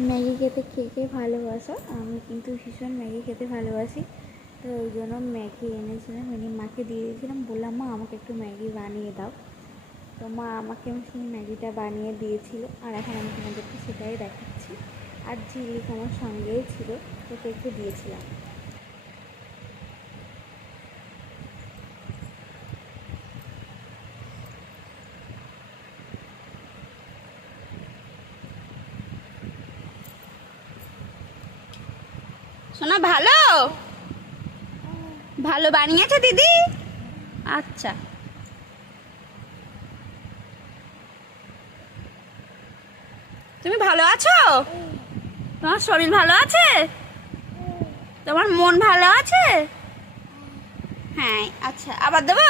Maggi খেতে কে কে ভালোবাসো? আমি কিন্তু ভীষণ ম্যাগি খেতে ভালোবাসি। তো ওই জন্য ম্যাগি এনেছিলাম, এনে মাকে দিয়ে দিয়েছিলাম, বললাম মা আমাকে একটু ম্যাগি বানিয়ে দাও। তো মা আমাকে সেই ম্যাগিটা বানিয়ে দিয়েছিল, আর এখন আমি তোমাদেরকে সেটাই দেখাচ্ছি। আর ঝিলিক আমার সঙ্গেই ছিল, তোকে একটু দিয়েছিলাম। শোনা ভালো ভালো বানিয়েছে দিদি। আচ্ছা, তুমি ভালো আছো? তোমার শরীর ভালো আছে? তোমার মন ভালো আছে? হ্যাঁ, আচ্ছা, আবার দেবো?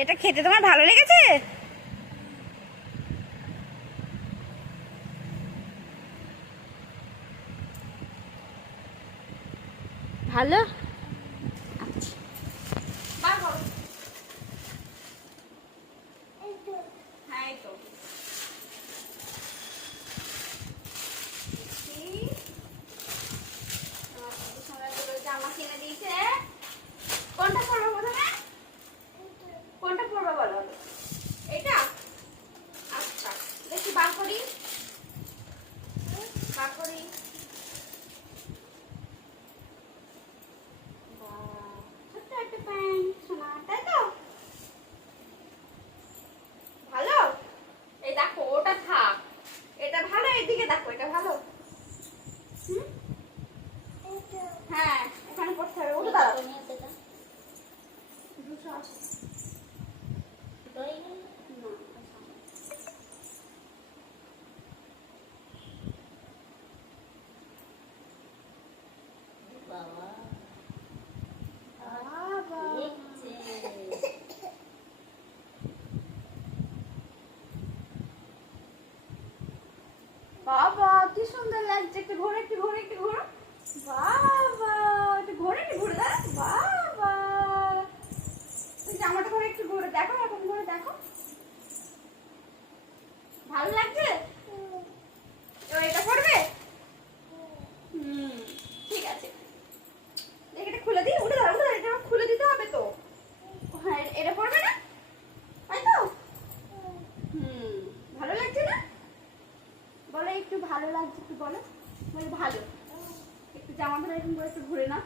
এটা খেতে তোমার ভালো লেগেছে? ভালো। আচ্ছা, বার করো। হ্যাঁ, এই তো জামা কিনে দিয়েছে। কোনটা পরবো প্রথমে? কোনটা পরবো বলো? এটা? আচ্ছা, দেখি বার করি। বার করি। বাহ, ছোট্ট একটা প্যান্ট শোনা, তাই তো? ভালো? এই দেখো, ওটা থাক। এটা ভালো, এইদিকে দেখো, এটা ভালো। হুম, হ্যাঁ, এখানে পড়তে হবে। ওটা দাঁড়াও। দুশো আশি। না, বাবা কি সুন্দর লাগছে। একটু ঘোরে, একটু ঘোরে, একটু ঘোরো। বাবা, একটু ঘোরে, একটু ঘুরে দাঁড়া। বাবা, তুই জামাটা ঘরে একটু ঘুরে দেখো, এখন ঘুরে দেখো। ভালো লাগছে? এবার এটা পড়বে? হুম, ঠিক আছে। দেখ, এটা খুলে দিই। উঠে দাঁড়া, উঠে দাঁড়া, এটা আমার খুলে দিতে হবে তো। হ্যাঁ, এটা পড়বে না, তাই তো? হুম, ভালো লাগছে না? বলো একটু ভালো লাগছে, একটু বলো। বলো ভালো। একটু জামা ধরে এরকম করে একটু ঘুরে না।